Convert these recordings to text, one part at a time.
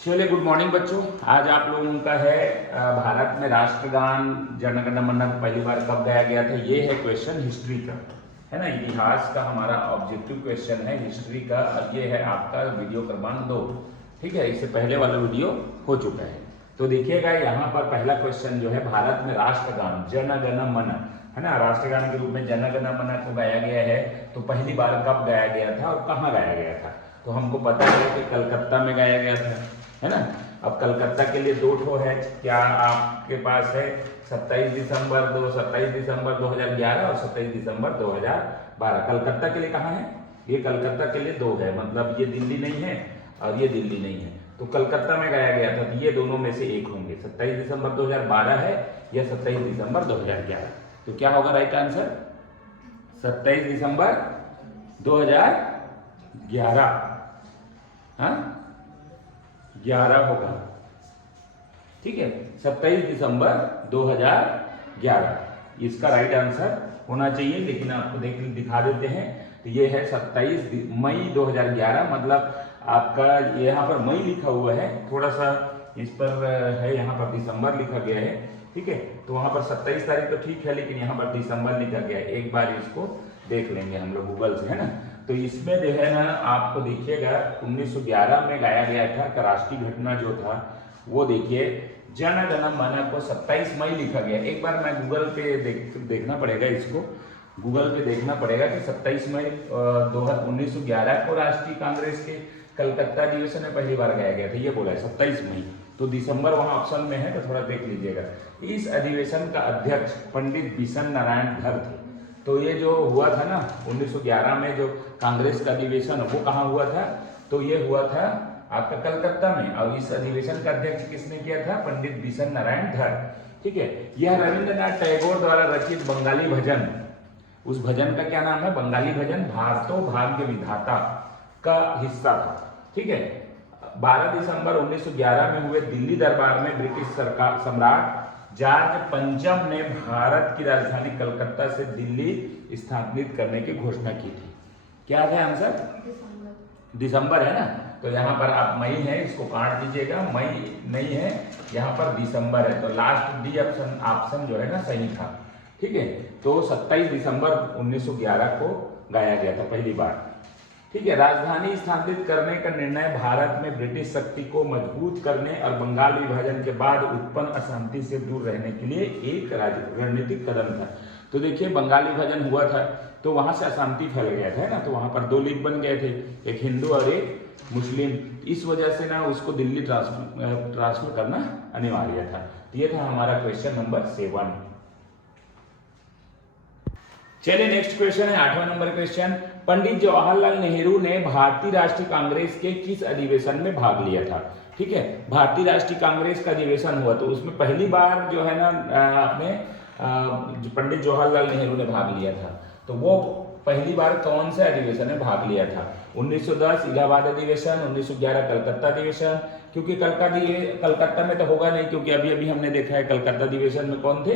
चलिए, good morning बच्चों। आज आप लोगों का है भारत में राष्ट्रगान जन गण मन पहली बार कब गाया गया था। ये है क्वेश्चन हिस्ट्री का, है ना। इतिहास का हमारा ऑब्जेक्टिव क्वेश्चन है हिस्ट्री का। अब ये है आपका वीडियो क्रमांक 2, ठीक है। इससे पहले वाला वीडियो हो चुका है। तो देखिएगा यहाँ पर पहला क्वेश्चन जो है, भारत में राष्ट्रगान जन गण मन, है ना, राष्ट्रगान के रूप में जन गण मन को गाया गया है। तो पहली बार कब गाया गया था और कहाँ गाया गया था। तो हमको पता है कि कलकत्ता में गाया गया था, है ना। अब कलकत्ता के लिए दो ठो है। क्या आपके पास है 27 दिसंबर 2011 और 27 दिसंबर 2012। कलकत्ता के लिए कहाँ है? ये कलकत्ता के लिए दो है, मतलब ये दिल्ली नहीं है और ये दिल्ली नहीं है। तो कलकत्ता में गाया गया था, तो ये दोनों में से एक होंगे। 27 दिसंबर 2012 है या 27 दिसंबर 2011। तो क्या होगा राइट आंसर? 27 दिसंबर 2011, हाँ 11 होगा, ठीक है। 27 दिसंबर 2011 इसका राइट आंसर होना चाहिए, लेकिन आपको दिखा देते हैं। तो ये है 27 मई 2011, मतलब आपका यहाँ पर मई लिखा हुआ है, थोड़ा सा इस पर है, यहाँ पर दिसंबर लिखा गया है, ठीक है। तो वहाँ पर 27 तारीख तो ठीक है, लेकिन यहाँ पर दिसंबर लिखा गया है। एक बार इसको देख लेंगे हम लोग गूगल से, है ना। तो इसमें जो है ना, आपको देखिएगा 1911 में गाया गया था का राष्ट्रीय घटना जो था वो देखिए, जन गण मन को 27 मई लिखा गया। एक बार मैं गूगल पे देखना पड़ेगा, इसको गूगल पे देखना पड़ेगा कि 27 मई 1911 को राष्ट्रीय कांग्रेस के कलकत्ता अधिवेशन में पहली बार गाया गया था। ये बोला है 27 मई, तो दिसंबर वहां ऑप्शन में है, तो थोड़ा देख लीजिएगा। इस अधिवेशन का अध्यक्ष पंडित बिशन नारायण धर थे। तो ये जो हुआ था ना 1911 में, जो कांग्रेस का अधिवेशन वो कहाँ हुआ था? तो ये हुआ था आपका कलकत्ता में। और इस अधिवेशन का अध्यक्ष किसने किया था? पंडित बिशन नारायण धर, ठीक है। यह रविंद्रनाथ टैगोर द्वारा रचित बंगाली भजन, उस भजन का क्या नाम है? बंगाली भजन भारतो भाग्य विधाता का हिस्सा था, ठीक है। 12 दिसंबर 1911 में हुए दिल्ली दरबार में ब्रिटिश सरकार सम्राट जॉर्ज पंचम ने भारत की राजधानी कलकत्ता से दिल्ली स्थानांतरित करने की घोषणा की थी। क्या है आंसर? दिसंबर है ना। तो यहाँ पर आप मई है, इसको काट दीजिएगा, मई नहीं है, यहाँ पर दिसंबर है। तो लास्ट डी ऑप्शन जो है ना सही था, ठीक है। तो 27 दिसंबर 1911 को गाया गया था पहली बार, ठीक है। राजधानी स्थानांतरित करने का निर्णय भारत में ब्रिटिश शक्ति को मजबूत करने और बंगाल विभाजन के बाद उत्पन्न अशांति से दूर रहने के लिए एक रणनीतिक कदम था। तो देखिए, बंगाल विभाजन हुआ था तो वहां से अशांति फैल गया था, ना। तो वहां पर दो लीग बन गए थे, एक हिंदू और एक मुस्लिम। इस वजह से ना उसको दिल्ली ट्रांसफर करना अनिवार्य था। तो ये था हमारा क्वेश्चन नंबर 7। चलिए, नेक्स्ट क्वेश्चन है 8वां नंबर क्वेश्चन। पंडित जवाहरलाल नेहरू ने भारतीय राष्ट्रीय कांग्रेस के किस अधिवेशन में भाग लिया था? ठीक है, भारतीय राष्ट्रीय कांग्रेस का अधिवेशन हुआ, तो उसमें पहली बार जो है ना आपने पंडित जवाहरलाल नेहरू ने भाग लिया था। तो वो पहली बार कौन से अधिवेशन में भाग लिया था? 1910 इलाहाबाद अधिवेशन, 1911 कलकत्ता अधिवेशन। क्योंकि कलकत्ता में तो होगा नहीं, क्योंकि अभी अभी हमने देखा है कलकत्ता अधिवेशन में कौन थे,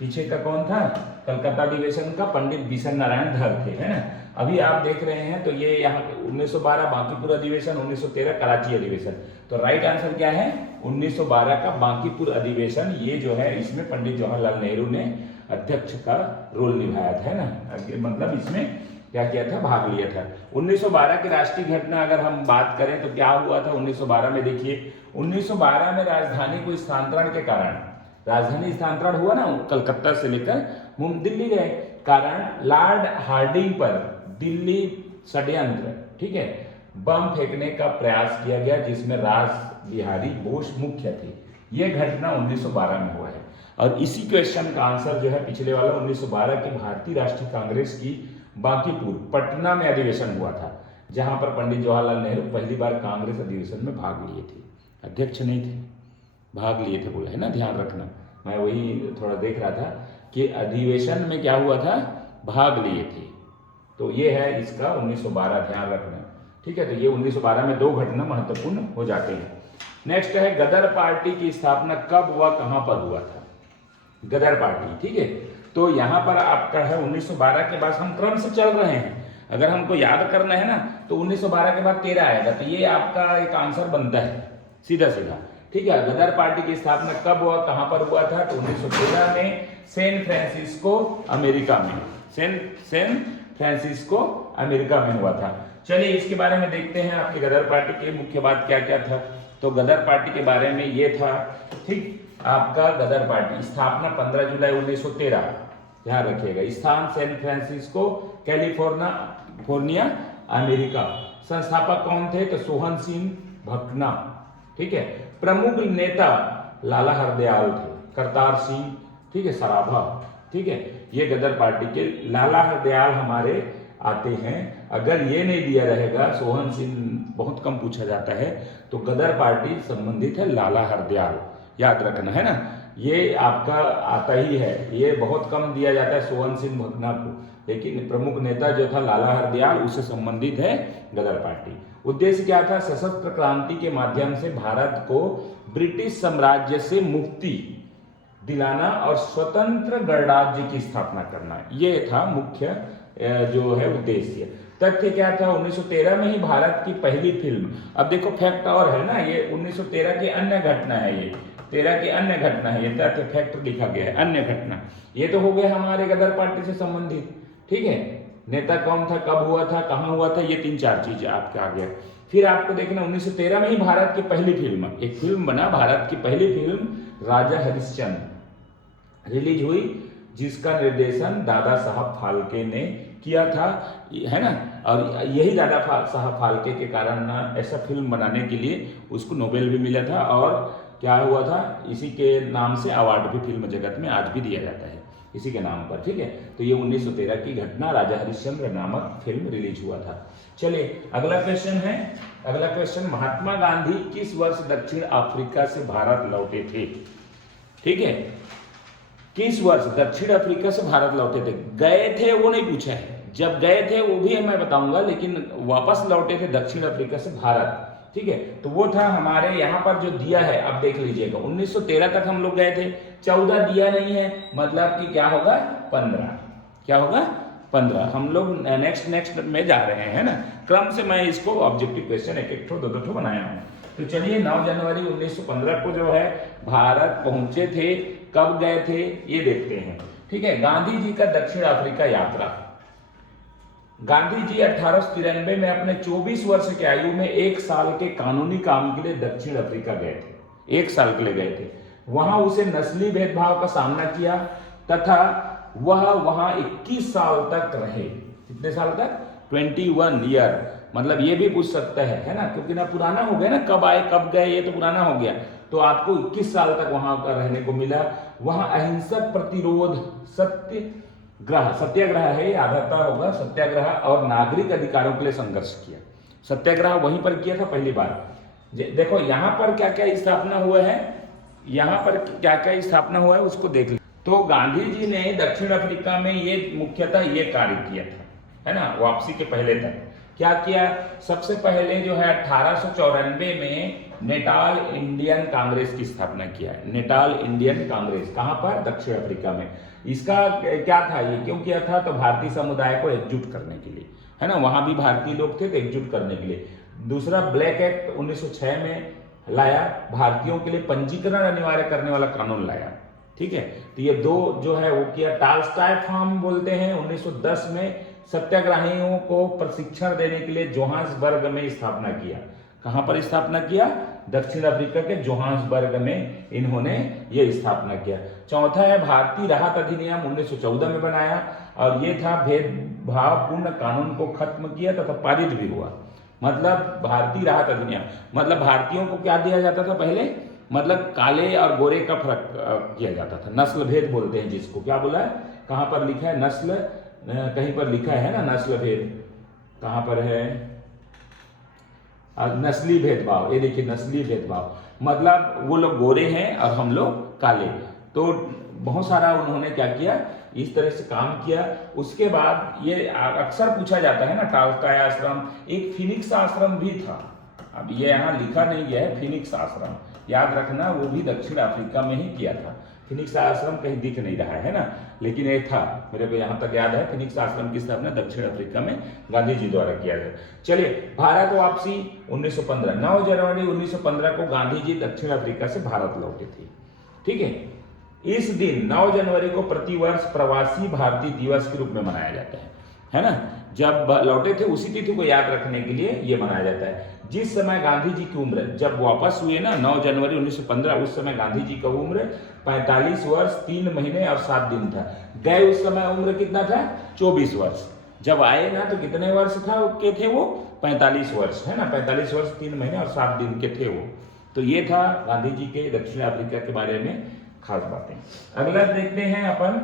पीछे का कौन था? कलकत्ता अधिवेशन का पंडित बिशन नारायण धर थे, है ना। अभी आप देख रहे हैं तो ये यहाँ 1912 बांकीपुर अधिवेशन, 1913 कराची अधिवेशन। तो राइट आंसर क्या है? 1912 का बांकीपुर अधिवेशन। ये जो है इसमें पंडित जवाहरलाल नेहरू ने अध्यक्ष का रोल निभाया था, है ना। मतलब इसमें क्या किया था? भाग लिया था। 1912 की राष्ट्रीय घटना अगर हम बात करें तो क्या हुआ था 1912 में? देखिए, 1912 में राजधानी को स्थानांतरण के कारण, राजधानी स्थानांतरण हुआ ना कलकत्ता से लेकर दिल्ली गए, कारण लॉर्ड हार्डिंग पर दिल्ली षड्यंत्र, ठीक है, बम फेंकने का प्रयास किया गया, जिसमें रास बिहारी बोस मुख्य थे। यह घटना 1912 में हुआ है। और इसी क्वेश्चन का आंसर जो है पिछले वाला 1912 की भारतीय राष्ट्रीय कांग्रेस की बांकीपुर पटना में अधिवेशन हुआ था, जहां पर पंडित जवाहरलाल नेहरू पहली बार कांग्रेस अधिवेशन में भाग लिए थे। अध्यक्ष नहीं थे, भाग लिए थे, बोला है ना, ध्यान रखना। मैं वही थोड़ा देख रहा था कि अधिवेशन में क्या हुआ था, भाग लिए थे। तो ये है इसका 1912, ध्यान रखना, ठीक है। तो ये 1912 में दो घटना महत्वपूर्ण हो जाते हैं। नेक्स्ट है, गदर पार्टी की स्थापना कब व कहां पर हुआ था? गदर पार्टी, ठीक है। तो यहाँ पर आपका है 1912 के बाद, हम क्रम से चल रहे हैं, अगर हमको याद करना है ना तो 1912 के बाद 13 आएगा, तो ये आपका एक आंसर बनता है। सीधा सीधा। ठीक है, गदर पार्टी की स्थापना कब हुआ, कहां पर हुआ था, तो 1913 में सैन फ्रांसिस्को अमेरिका में, सैन फ्रांसिस्को अमेरिका में हुआ था। चलिए इसके बारे में देखते हैं, आपकी गदर पार्टी की मुख्य बात क्या क्या था। तो गदर पार्टी के बारे में ये था, ठीक, आपका गदर पार्टी स्थापना 15 जुलाई 1913, ध्यान रखिएगा, स्थान सैन फ्रांसिस्को कैलिफोर्निया अमेरिका। संस्थापक कौन थे, तो सोहन सिंह भकना। ठीक है, प्रमुख नेता लाला हरदयाल थे, करतार सिंह, ठीक है, सराभा। ठीक है, ये गदर पार्टी के लाला हरदयाल हमारे आते हैं। अगर ये नहीं दिया रहेगा, सोहन सिंह बहुत कम पूछा जाता है, तो गदर पार्टी संबंधित है लाला हरदयाल, याद रखना है ना, ये आपका आता ही है, ये बहुत कम दिया जाता है सोहन सिंह भकना को, लेकिन प्रमुख नेता जो था लाला हरदयाल, उससे संबंधित है गदर पार्टी। उद्देश्य क्या था, सशस्त्र क्रांति के माध्यम से भारत को ब्रिटिश साम्राज्य से मुक्ति दिलाना और स्वतंत्र गणराज्य की स्थापना करना, ये था मुख्य जो है उद्देश्य। तथ्य क्या था, 1913 में ही भारत की पहली फिल्म, अब देखो फैक्ट और है ना, ये 1913 की अन्य घटना है, ये 13 की अन्य घटना है, ये तथ्य फैक्ट लिखा गया है, अन्य घटना। ये तो हो गया हमारे गदर पार्टी से संबंधित। ठीक है, नेता कौन था, कब हुआ था, कहां हुआ था, ये 3-4 चीजें आपके आ गया। फिर आपको देखना 1913 में ही भारत की पहली फिल्म, एक फिल्म बना, भारत की पहली फिल्म राजा हरिश्चंद्र रिलीज हुई, जिसका निर्देशन दादा साहब फाल्के ने किया था, है ना। और यही दादा साहब फाल्के के कारण ऐसा फिल्म बनाने के लिए उसको नोबेल भी मिला था, और क्या हुआ था, इसी के नाम से अवार्ड भी फिल्म जगत में आज भी दिया जाता है, इसी के नाम पर। ठीक है, तो ये 1913 की घटना, राजा हरिश्चंद्र नामक फिल्म रिलीज हुआ था। चलिए अगला क्वेश्चन है, अगला क्वेश्चन, महात्मा गांधी किस वर्ष दक्षिण अफ्रीका से भारत लौटे थे। ठीक है, किस वर्ष दक्षिण अफ्रीका से भारत लौटे थे, गए थे वो नहीं पूछा है, जब गए थे वो भी मैं बताऊंगा, लेकिन वापस लौटे थे दक्षिण अफ्रीका से भारत। ठीक है, तो वो था हमारे यहाँ पर जो दिया है, अब देख लीजिएगा 1913 तक हम लोग गए थे, 14 दिया नहीं है, मतलब कि क्या होगा 15, क्या होगा 15। हम लोग नेक्स्ट में जा रहे हैं, है ना, क्रम से मैं इसको ऑब्जेक्टिव क्वेश्चन एक ठो दो ठो बनाया हूँ। तो चलिए 9 जनवरी 1915 को जो है भारत पहुंचे थे, कब गए थे ये देखते हैं। ठीक है, गांधी जी का दक्षिण अफ्रीका यात्रा, गांधी जी 1893 में अपने 24 वर्ष की आयु में 1 साल के कानूनी काम के लिए दक्षिण अफ्रीका गए थे, 1 साल के लिए गए थे। वहां उसे नस्ली भेदभाव का सामना किया तथा वह वहां 21 साल तक रहे। कितने साल तक, 21 ईयर, मतलब ये भी पूछ सकता है ना, क्योंकि ना पुराना हो गया ना, कब आए कब गए, ये तो पुराना हो गया, तो आपको 21 साल तक वहां का रहने को मिला। वहां अहिंसक प्रतिरोध, सत्याग्रह है, आधारता होगा, सत्याग्रह और नागरिक अधिकारों के लिए संघर्ष किया। सत्याग्रह वहीं पर किया था पहली बार। देखो यहाँ पर क्या क्या स्थापना हुआ है, यहाँ पर क्या क्या स्थापना हुआ है उसको देख लीजिए। तो गांधी जी ने दक्षिण अफ्रीका में ये मुख्यतः ये कार्य किया था, है ना, वापसी के पहले तक क्या किया, सबसे पहले जो है 1894 में नेटाल इंडियन कांग्रेस की स्थापना किया है। नेटाल इंडियन कांग्रेस कहां पर, दक्षिण अफ्रीका में। इसका क्या था, ये क्यों किया था, तो भारतीय समुदाय को एकजुट करने के लिए, है ना, वहां भी भारतीय लोग थे तो एकजुट करने के लिए। दूसरा ब्लैक एक्ट 1906 में लाया, भारतीयों के लिए पंजीकरण अनिवार्य करने वाला कानून लाया। ठीक है, तो ये दो जो है वो किया। टालस्टॉय फार्म बोलते हैं 1910 में सत्याग्रहियों को प्रशिक्षण देने के लिए जोहान्सबर्ग में स्थापना किया। कहां पर स्थापना किया, दक्षिण अफ्रीका के जोहान्सबर्ग में इन्होंने ये स्थापना किया। चौथा है भारतीय राहत अधिनियम 1914 में बनाया, और ये था भेदभावपूर्ण कानून को खत्म किया तथा पारित भी हुआ। मतलब भारतीय राहत अधिनियम, मतलब भारतीयों को क्या दिया जाता था पहले, मतलब काले और गोरे का फर्क किया जाता था, नस्ल भेद बोलते हैं जिसको, क्या बोला है, कहां पर लिखा है, नस्ल, कहीं पर लिखा है ना नस्ल भेद, कहां पर है, नस्ली भेदभाव, ये देखिए नस्ली भेदभाव, मतलब वो लोग गोरे हैं और हम लोग काले। तो बहुत सारा उन्होंने क्या किया, इस तरह से काम किया। उसके बाद ये अक्सर पूछा जाता है ना, टालस्टॉय आश्रम, एक फिनिक्स आश्रम भी था, अब ये यहाँ लिखा नहीं गया है, फिनिक्स आश्रम याद रखना, वो भी दक्षिण अफ्रीका में ही किया था। फिनिक्स आश्रम कहीं दिख नहीं रहा है ना, लेकिन ये था, मेरे को यहाँ तक याद है। फिनिक्स आश्रम की स्थापना दक्षिण अफ्रीका में गांधी जी द्वारा किया गया। चलिए, भारत वापसी 1915, 9 जनवरी 1915 को गांधी जी दक्षिण अफ्रीका से भारत लौटे थे। ठीक है, इस दिन 9 जनवरी को प्रतिवर्ष प्रवासी भारतीय दिवस के रूप में मनाया जाता है ना। जब लौटे थे उसी तिथि को याद रखने के लिए ये मनाया जाता है। जिस समय गांधी जी की उम्र, जब वापस हुए ना 9 जनवरी 1915, उस समय गांधी जी का उम्र 45 वर्ष 3 महीने और 7 दिन था। गए उस समय उम्र कितना था? 24 वर्ष। जब आए ना तो कितने वर्ष के थे वो? 45 वर्ष, है ना। 45 वर्ष 3 महीने और 7 दिन के थे वो। तो ये था गांधी जी के दक्षिण अफ्रीका के बारे में खास बातें। अगला देखते हैं अपन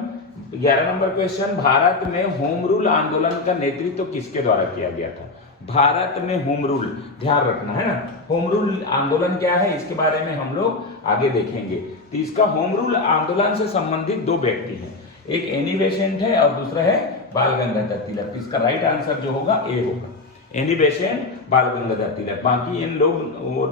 11 नंबर क्वेश्चन, भारत में होम रूल आंदोलन का नेतृत्व किसके द्वारा किया गया था? भारत में होम रूल, ध्यान रखना है ना, होम रूल आंदोलन क्या है इसके बारे में हम लोग आगे देखेंगे। तो इसका होम रूल आंदोलन से संबंधित 2 व्यक्ति हैं, एक एनी बेसेंट है और दूसरा है बाल गंगाधर तिलक। तो इसका राइट आंसर जो होगा ए होगा, एनी बेसेंट, बाल गंगाधर तिलक। बाकी इन लोग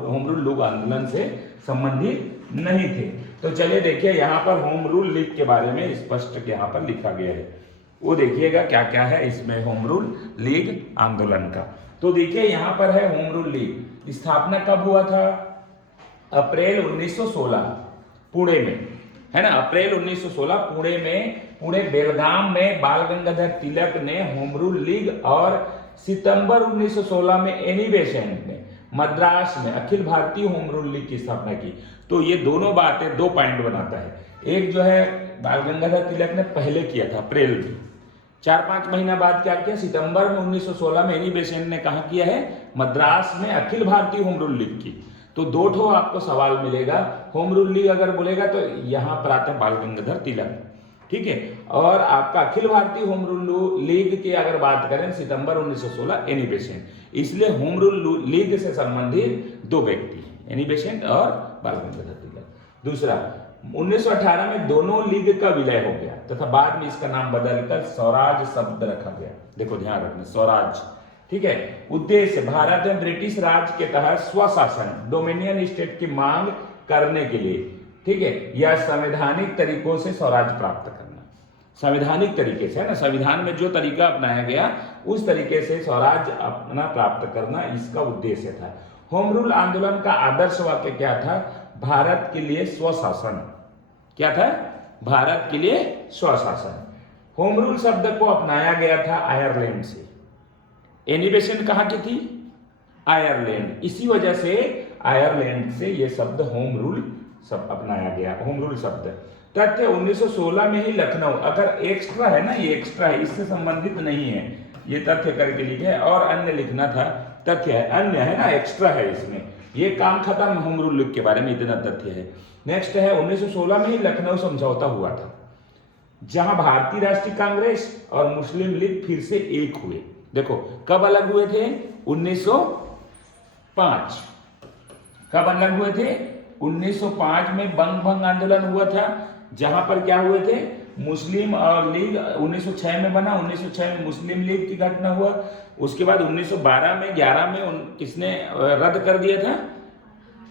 होम रूल लोग आंदोलन से संबंधित नहीं थे। तो चलिए देखिए, यहाँ पर होम रूल लीग के बारे में स्पष्ट यहाँ पर लिखा गया है, वो देखिएगा क्या क्या है इसमें होम रूल लीग आंदोलन का। तो देखिए यहाँ पर है होम रूल लीग, स्थापना कब हुआ था? अप्रैल 1916 पुणे में, है ना। अप्रैल 1916 पुणे में, पुणे बेलगाम में बाल गंगाधर तिलक ने होम रूल लीग, और सितंबर 1916 में एनी बेसेंट ने मद्रास में Akhil Bharatiya home rule league की स्थापना की। तो ये दोनों बातें 2 पॉइंट बनाता है। एक जो है बाल गंगाधर तिलक ने पहले किया था अप्रैल में, 4-5 महीना बाद क्या किया? सितंबर में 1916 में एनी बेसेंट ने कहा किया है? मद्रास में Akhil Bharatiya home rule league की। तो 2 ठो आपको सवाल मिलेगा। होम रूल लीग अगर बोलेगा तो यहाँ पर आता है बाल गंगाधर तिलक, ठीक है। और आपका Akhil Bharatiya home rule league की अगर बात करें सितंबर 1916 एनी बेसेंट, इसलिए होम रूल लीग से संबंधित 2 व्यक्ति हैं, एनी बेसेंट और बाल गंगाधर तिलक। दूसरा, 1918 में दोनों लीग का विलय हो गया तथा बाद में इसका नाम बदलकर स्वराज शब्द रखा गया। देखो ध्यान रखना, स्वराज, ठीक है। उद्देश्य, भारत में ब्रिटिश राज के तहत स्वशासन, डोमिनियन स्टेट की मांग करने के लिए, ठीक है, या संवैधानिक तरीकों से स्वराज प्राप्त करना। संवैधानिक तरीके से, है ना, संविधान में जो तरीका अपनाया गया उस तरीके से स्वराज अपना प्राप्त करना इसका उद्देश्य था। होम रूल आंदोलन का आदर्श वाक्य क्या था? भारत के लिए स्वशासन। क्या था? भारत के लिए स्वशासन। होम रूल शब्द को अपनाया गया था आयरलैंड से। एनी बेसेंट कहाँ की थी? आयरलैंड। इसी वजह से आयरलैंड से यह शब्द होम रूल सब अपनाया गया, होम रूल शब्द। तथ्य, 1916 में ही लखनऊ, अगर एक्स्ट्रा है ना, ये एक्स्ट्रा है, इससे संबंधित नहीं है, ये तथ्य करके लिखे, और अन्य लिखना था, तथ्य है, अन्य है ना, एक्स्ट्रा है इसमें, ये काम खत्म होम रूल लीग के बारे में, इतना तथ्य है। नेक्स्ट है 1916 में ही लखनऊ समझौता हुआ था, जहां भारतीय राष्ट्रीय कांग्रेस और मुस्लिम लीग फिर से एक हुए। देखो कब अलग हुए थे? 1905। कब अलग हुए थे? 1905 में बंग भंग आंदोलन हुआ था, जहां पर क्या हुए थे? मुस्लिम और लीग 1906 में बना, 1906 में मुस्लिम लीग की घटना हुआ। उसके बाद 1912 में 11 में किसने रद्द कर दिया था?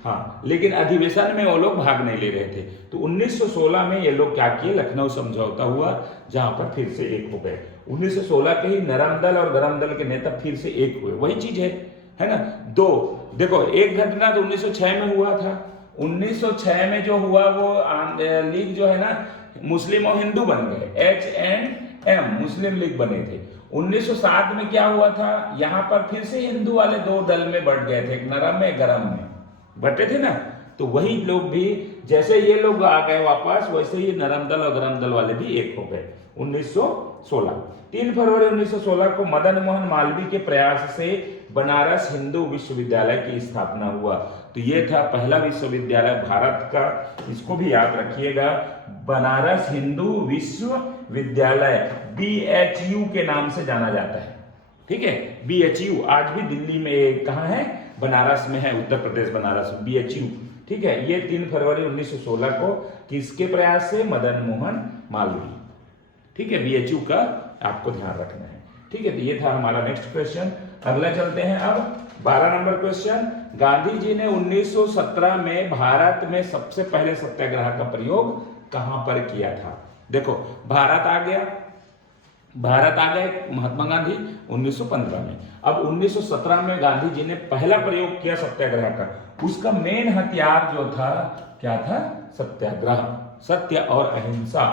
हाँ, लेकिन अधिवेशन में वो लोग भाग नहीं ले रहे थे। तो 1916 में ये लोग क्या किए? लखनऊ समझौता हुआ, जहां पर फिर से एक हो गए। 1916 के ही नरम दल और गरम दल के नेता फिर से एक हुए, वही चीज है ना। 2 देखो, एक घटना तो 1906 में हुआ था। 1906 में जो हुआ वो लीग जो है ना, मुस्लिम और हिंदू बन गए, H&M मुस्लिम लीग बने थे। 1907 में क्या हुआ था? यहाँ पर फिर से हिंदू वाले 2 दल में बढ़ गए थे, एक नरम में, गरम में बटे थे ना। तो वही लोग भी, जैसे ये लोग आ गए वापस, वैसे ही नरम दल और गरम दल वाले भी एक हो गए। 1916 3 फरवरी 1916 को मदन मोहन मालवीय के प्रयास से बनारस हिंदू विश्वविद्यालय की स्थापना हुआ। तो ये था पहला विश्वविद्यालय भारत का, इसको भी याद रखिएगा, बनारस हिंदू विश्वविद्यालय, BHU के नाम से जाना जाता है, ठीक है। BHU आज भी दिल्ली में कहाँ है? बनारस में है, उत्तर प्रदेश बनारस, BHU, ठीक है। ये 3 फरवरी 1916 को किसके प्रयास से? मदन मोहन मालवीय, ठीक है। BHU का आपको ध्यान रखना है, ठीक है। तो ये था हमारा नेक्स्ट क्वेश्चन। अगला चलते हैं अब 12 नंबर क्वेश्चन। गांधी जी ने 1917 में भारत में सबसे पहले सत्याग्रह का प्रयोग कहां पर किया था? देखो भारत आ गया, महात्मा गांधी 1915 में। अब 1917 में गांधी जी ने पहला प्रयोग किया सत्याग्रह का। उसका मेन हथियार जो था क्या था? सत्याग्रह, सत्य और अहिंसा।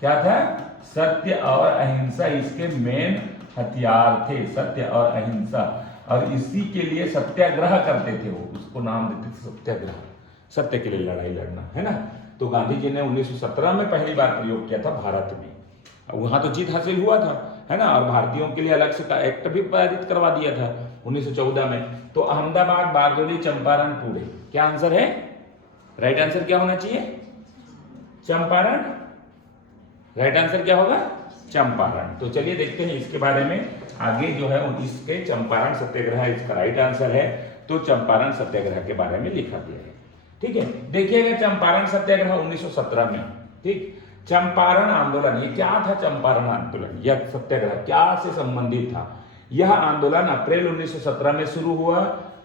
क्या था? सत्य और अहिंसा इसके मेन हथियार थे, सत्य और अहिंसा। और इसी के लिए सत्याग्रह करते थे वो, उसको नाम देते थे सत्याग्रह, सत्य के लिए लड़ाई लड़ना, है ना। तो गांधी जी ने 1917 में पहली बार प्रयोग किया था भारत में। वहां तो जीत हासिल हुआ था, है ना, और भारतीयों के लिए अलग से एक्ट भी पारित करवा दिया था 1914 में। तो अहमदाबाद, बारडोली, चंपारण, पुणे, क्या आंसर है? राइट आंसर क्या होना चाहिए? चंपारण। राइट आंसर क्या होगा? चंपारण। तो चलिए देखते हैं इसके बारे में आगे जो है इसके चंपारण सत्याग्रह इसका राइट आंसर है। तो चंपारण सत्याग्रह के बारे में लिखा दिया है, ठीक है। देखिएगा चंपारण सत्याग्रह 1917 में, ठीक। चंपारण आंदोलन, ये क्या था? चंपारण आंदोलन, यह सत्याग्रह क्या से संबंधित था? यह आंदोलन अप्रैल 1917 में शुरू हुआ,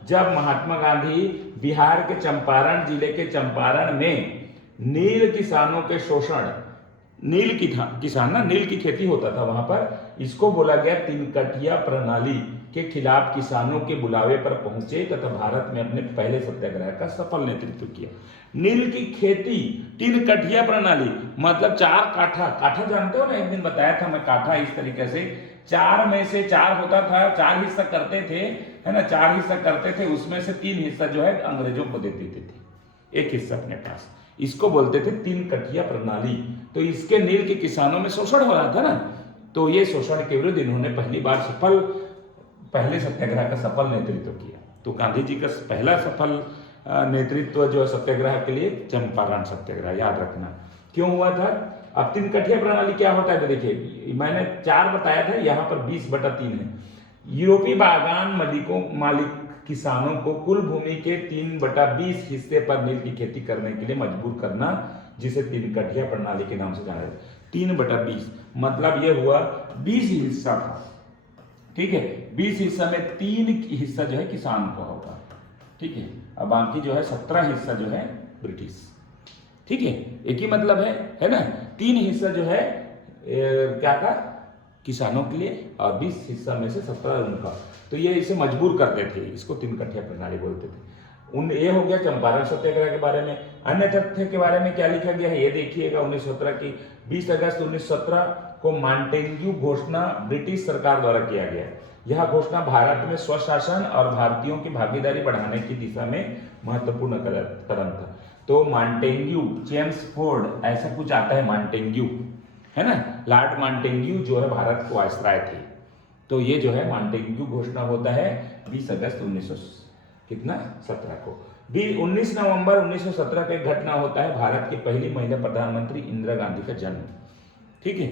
जब महात्मा गांधी बिहार के चंपारण जिले के चंपारण में नील किसानों के शोषण, नील की खेती होता था वहां पर, इसको बोला गया तिनकठिया प्रणाली के खिलाफ किसानों के बुलावे पर पहुंचे तथा भारत में अपने पहले सत्याग्रह का सफल नेतृत्व किया। नील की खेती, तिनकठिया प्रणाली मतलब 4 काठा, काठा जानते हो ना, एक दिन बताया था मैं काठा इस तरीके से 4 में से 4 होता था, 4 हिस्सा करते थे, है ना, 4 हिस्सा करते थे, उसमें से 3 हिस्सा जो है अंग्रेजों को दे देते थे, 1 हिस्सा अपने पास। इसको बोलते थे तिनकठिया प्रणाली। तो इसके नील के किसानों में शोषण हो रहा था ना, तो ये शोषण के विरुद्ध इन्होंने पहली बार पहले सत्याग्रह का सफल नेतृत्व किया। तो गांधी जी का पहला सफल नेतृत्व जो सत्याग्रह के लिए चंपारण सत्याग्रह, याद रखना क्यों हुआ था। अब तिनकठिया प्रणाली क्या होता है? तो देखिए मैंने 4 बताया था, यहाँ पर 20/3 है। यूरोपीय बागान मालिक किसानों को कुल भूमि के 3/20 हिस्से पर नील की खेती करने के लिए मजबूर करना, जिसे तिनकठिया प्रणाली के नाम से जाना जाता है। 3/20 मतलब यह हुआ 20 हिस्सा था, ठीक है। 20 हिस्सा में 3 हिस्सा जो है किसान को होगा, ठीक है। अब बाकी जो है 17 हिस्सा जो है ब्रिटिश, ठीक है, एक ही मतलब है ना। 3 हिस्सा जो है क्या था? किसानों के लिए, और 20 हिस्सा में से 17 उनका। तो ये इसे मजबूर करते थे, इसको तिनकठिया प्रणाली बोलते थे। ये हो गया चंपारण सत्याग्रह के बारे में। अन्य तथ्य के बारे में क्या लिखा गया है ये देखिएगा। 1917 की 20 अगस्त 1917 को मॉन्टेग्यू घोषणा ब्रिटिश सरकार द्वारा किया गया। यह घोषणा भारत में स्वशासन और भारतीयों की भागीदारी बढ़ाने की दिशा में महत्वपूर्ण कदम था। तो मॉन्टेग्यू, चेम्सफोर्ड ऐसा कुछ आता है, मॉन्टेग्यू है ना, लॉर्ड मॉन्टेग्यू जो है भारत को वायसराय थे। तो ये जो है मॉन्टेग्यू घोषणा होता है 20 अगस्त 1917 को। 19 नवंबर 1917 का एक घटना होता है, भारत की पहली महिला प्रधानमंत्री इंदिरा गांधी का जन्म, ठीक है।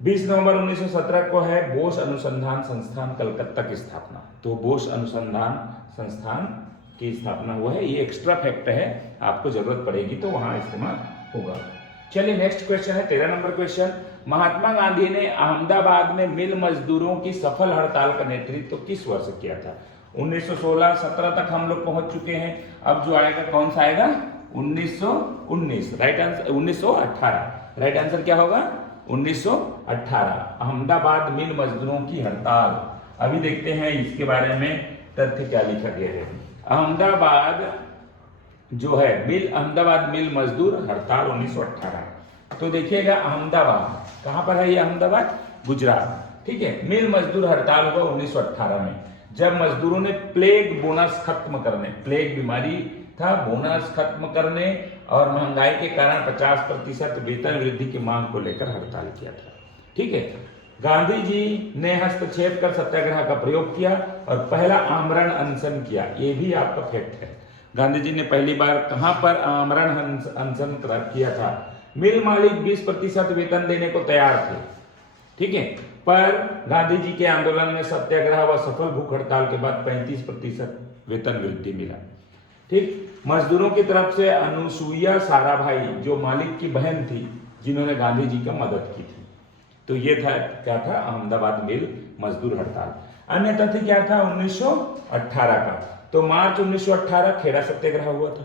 20 नवंबर 1917 को है बोस अनुसंधान संस्थान कलकत्ता की स्थापना। तो बोस अनुसंधान संस्थान की स्थापना हुआ है, ये एक्स्ट्रा फैक्ट है, आपको जरूरत पड़ेगी तो वहां इस्तेमाल होगा। चलिए नेक्स्ट क्वेश्चन है 13 नंबर क्वेश्चन। महात्मा गांधी ने अहमदाबाद में मिल मजदूरों की सफल हड़ताल का नेतृत्व किस वर्ष किया था? 1916, 17 तक हम लोग पहुंच चुके हैं। अब जो आएगा कौन सा आएगा? 1919। Right answer 1918। राइट आंसर क्या होगा? 1918। अहमदाबाद मिल मजदूरों की हड़ताल। अभी देखते हैं इसके बारे में तथ्य क्या लिखा गया है। अहमदाबाद जो है अहमदाबाद मिल मजदूर हड़ताल 1918। तो देखिएगा अहमदाबाद कहां पर है? ये अहमदाबाद गुजरात, ठीक है। मिल मजदूर हड़ताल हुआ 1918 में, जब मजदूरों ने प्लेग बोनस खत्म करने, प्लेग बीमारी था, बोनस खत्म करने और महंगाई के कारण 50% वेतन वृद्धि की मांग को लेकर हड़ताल किया था, ठीक है। गांधी जी ने हस्तक्षेप कर सत्याग्रह का प्रयोग किया और पहला आमरण अनशन किया। ये भी आपका फैक्ट है। गांधी जी ने पहली बार कहां पर आमरण अनशन किया था? मिल मालिक 20% वेतन देने को तैयार थे, ठीक है, पर गांधी जी के आंदोलन में सत्याग्रह व सफल भूख हड़ताल के बाद 35% वेतन वृद्धि मिला, ठीक। मजदूरों की तरफ से अनुसुईया साराभाई जो मालिक की बहन थी, जिन्होंने गांधी जी का मदद की थी। तो ये था क्या था? अहमदाबाद मिल मजदूर हड़ताल। अन्य तथ्य क्या था 1918 का? तो मार्च 1918 खेड़ा सत्याग्रह हुआ था,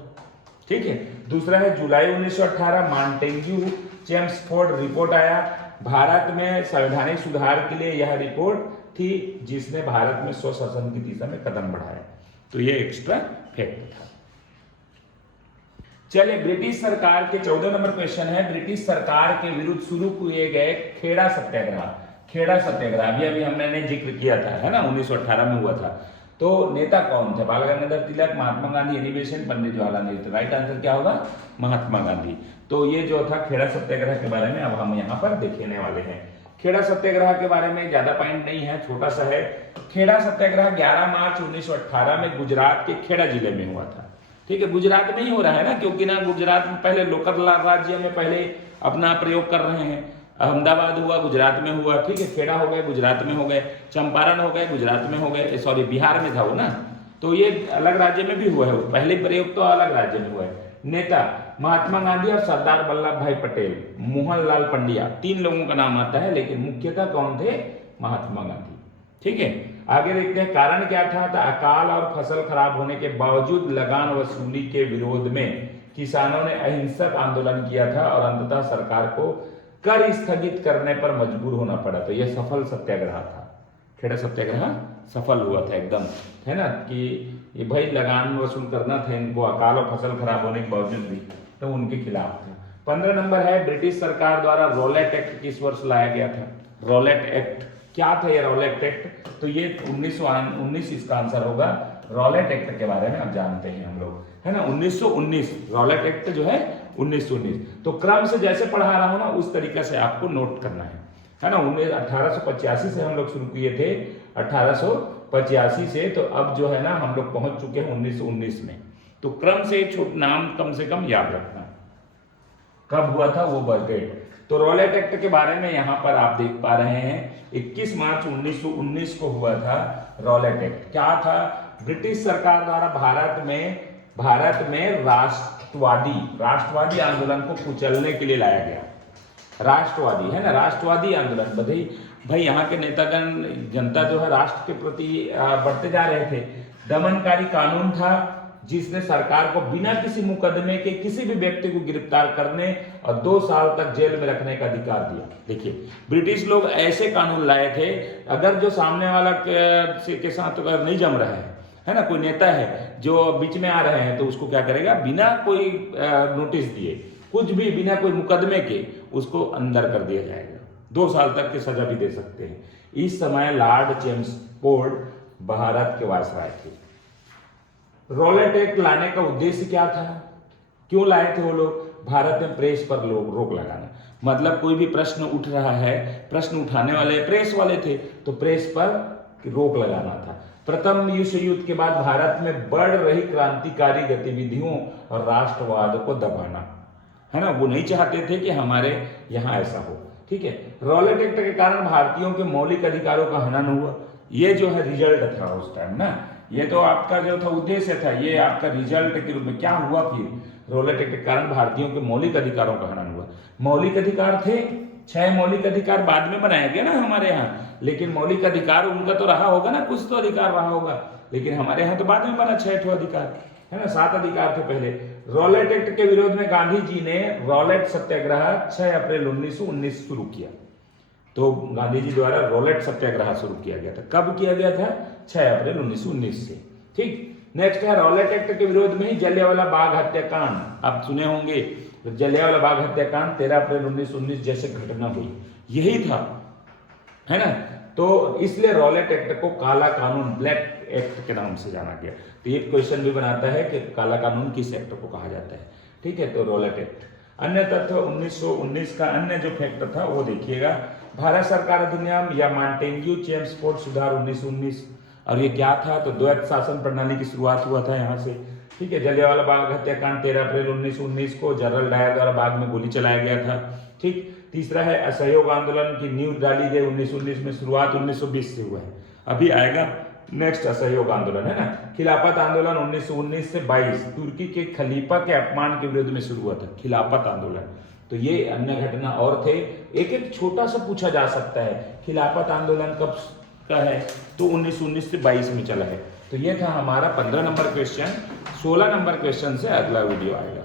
ठीक है। दूसरा है जुलाई 1918 मॉन्टेग्यू चेम्सफोर्ड रिपोर्ट आया। भारत में संवैधानिक सुधार के लिए यह रिपोर्ट थी जिसने भारत में स्वशासन की दिशा में कदम बढ़ाया। तो ये एक्स्ट्रा फैक्ट था। चलिए, ब्रिटिश सरकार के 14 नंबर क्वेश्चन है, ब्रिटिश सरकार के विरुद्ध शुरू किए गए खेड़ा सत्याग्रह। खेड़ा सत्याग्रह अभी हमने जिक्र किया था, है ना, 1918 में हुआ था। तो नेता कौन थे? बाल Gangadhar Tilak, Mahatma Gandhi, Annie Besant, Pandit Jawaharlal Nehru. Right answer क्या होगा? महात्मा गांधी। तो ये जो था खेड़ा सत्याग्रह के बारे में अब हम यहाँ पर देखने वाले हैं। खेड़ा सत्याग्रह के बारे में ज्यादा पॉइंट नहीं है, छोटा सा है। खेड़ा सत्याग्रह 11 मार्च 1918 में गुजरात के खेड़ा जिले में हुआ था। ठीक है, गुजरात में ही हो रहा है ना, क्योंकि ना गुजरात में पहले लोकल राज्य में पहले अपना प्रयोग कर रहे हैं। अहमदाबाद हुआ, गुजरात में हुआ, ठीक है, खेड़ा हो गए, गुजरात में हो गए, चंपारण हो गए, गुजरात में हो गए, सॉरी बिहार में था वो ना, तो ये अलग राज्य में भी हुआ है, पहले प्रयोग तो अलग राज्य में हुआ है। नेता महात्मा गांधी और सरदार वल्लभ भाई पटेल, मोहनलाल पंड्या, 3 लोगों का नाम आता है, लेकिन मुख्यतः कौन थे? महात्मा गांधी। ठीक है, आगे देखते हैं कारण क्या था। तो अकाल और फसल खराब होने के बावजूद लगान वसूली के विरोध में किसानों ने अहिंसक आंदोलन किया था और अंततः सरकार को कर स्थगित करने पर मजबूर होना पड़ा। तो यह सफल सत्याग्रह था, खेड़ा सत्याग्रह सफल हुआ था एकदम, है ना, कि ये भाई लगान वसूल करना था इनको, अकाल और फसल खराब होने के बावजूद भी, तो उनके खिलाफ था। 15 नंबर है, ब्रिटिश सरकार द्वारा रॉलेट एक्ट किस वर्ष लाया गया था? रॉलेट एक्ट क्या था ये रॉलेट एक्ट? तो ये 1919 इसका आंसर होगा। रॉलेट एक्ट के बारे में अब जानते हैं हम लोग, है ना, 1919 रॉलेट एक्ट जो है 1919। तो क्रम से जैसे पढ़ा रहा हूं ना उस तरीके से आपको नोट करना है ना। 1885 से हम लोग शुरू किए थे, 1885 से, तो अब जो है ना हम लोग पहुंच चुके हैं 1919 में। तो क्रम से नाम कम से कम याद रखना, कब हुआ था वो बढ़ गए। तो रॉलेट एक्ट के बारे में यहाँ पर आप देख पा रहे हैं, 21 मार्च 1919 को हुआ था रॉलेट एक्ट। क्या था? ब्रिटिश सरकार द्वारा भारत में राष्ट्रवादी आंदोलन को कुचलने के लिए लाया गया। राष्ट्रवादी, है ना, राष्ट्रवादी आंदोलन। भाई यहाँ के नेतागण, जनता जो है राष्ट्र के प्रति बढ़ते जा रहे थे। दमनकारी कानून था जिसने सरकार को बिना किसी मुकदमे के किसी भी व्यक्ति को गिरफ्तार करने और 2 साल तक जेल में रखने का अधिकार दिया। देखिए, ब्रिटिश लोग ऐसे कानून लाए थे, अगर जो सामने वाला के साथ अगर नहीं जम रहा है ना, कोई नेता है जो बीच में आ रहे हैं, तो उसको क्या करेगा, बिना कोई नोटिस दिए, कुछ भी बिना कोई मुकदमे के उसको अंदर कर दिया जाएगा, 2 साल तक की सजा भी दे सकते हैं। इस समय लॉर्ड चेम्सफोर्ड भारत के वायसराय थे। रॉलेट एक्ट लाने का उद्देश्य क्या था? क्यों लाए थे वो लोग? भारत में प्रेस पर रोक लगाना। मतलब कोई भी प्रश्न उठ रहा है, प्रश्न उठाने वाले प्रेस वाले थे, तो प्रेस पर रोक लगाना था। प्रथम विश्व युद्ध के बाद भारत में बढ़ रही क्रांतिकारी गतिविधियों और राष्ट्रवाद को दबाना, है ना, वो नहीं चाहते थे कि हमारे यहाँ ऐसा हो। ठीक है, रॉलेट एक्ट के कारण भारतीयों के मौलिक अधिकारों का हनन हुआ। ये जो है रिजल्ट था उस टाइम ना, ये तो आपका जो था उद्देश्य था, ये आपका रिजल्ट के रूप में क्या हुआ फिर? रॉलेट एक्ट के कारण भारतीयों के मौलिक अधिकारों का हनन हुआ। मौलिक अधिकार थे 6 मौलिक अधिकार बाद में बनाया गया ना हमारे यहाँ, लेकिन मौलिक अधिकार उनका तो रहा होगा ना, कुछ तो अधिकार रहा होगा, लेकिन हमारे यहाँ तो बाद में बना 6 अधिकार, है ना, 7 अधिकार थे पहले। रॉलेट एक्ट के विरोध में गांधी जी ने रॉलेट सत्याग्रह 6 अप्रैल 1919 शुरू किया। तो गांधी जी द्वारा रॉलेट सत्याग्रह शुरू किया गया था। कब किया गया था? 6 अप्रैल 1919 से। ठीक, नेक्स्ट है रॉलेट एक्ट के विरोध में ही जलियांवाला बाग हत्याकांड, आप सुने होंगे, जलियांवाला बाग हत्याकांड 13 अप्रैल 1919 जैसे घटना हुई, यही था, है ना। तो इसलिए रॉलेट एक्ट को काला कानून, ब्लैक एक्ट के नाम से जाना गया। तो ये क्वेश्चन भी बनाता है कि काला कानून किस एक्ट को कहा जाता है। ठीक है, तो रॉलेट एक्ट। अन्य तथ्य 1919 का अन्य जो फैक्ट था वो देखिएगा, भारत सरकार अधिनियम या मॉन्टेग्यू चेम्सफोर्ड सुधार 1919। और ये क्या था? तो द्वैत शासन प्रणाली की शुरुआत हुआ था यहाँ से। ठीक है, जलियांवाला बाग हत्याकांड 13 अप्रैल 1919 को जनरल डायर द्वारा बाग में गोली चलाया गया था। ठीक, तीसरा है असहयोग आंदोलन की नींव डाली गई 1919 में, शुरुआत 1920 से हुआ है। अभी आएगा नेक्स्ट असहयोग आंदोलन, है ना। खिलाफत आंदोलन 1919 से 22 तुर्की के खलीफा के अपमान के विरोध में शुरू हुआ था, खिलाफत आंदोलन। तो ये अन्य घटना और थे, एक एक छोटा सा पूछा जा सकता है। खिलाफत आंदोलन कब का है? तो 1919 से 22 में चला है। तो ये था हमारा 15 नंबर क्वेश्चन। 16 नंबर क्वेश्चन से अगला वीडियो आएगा।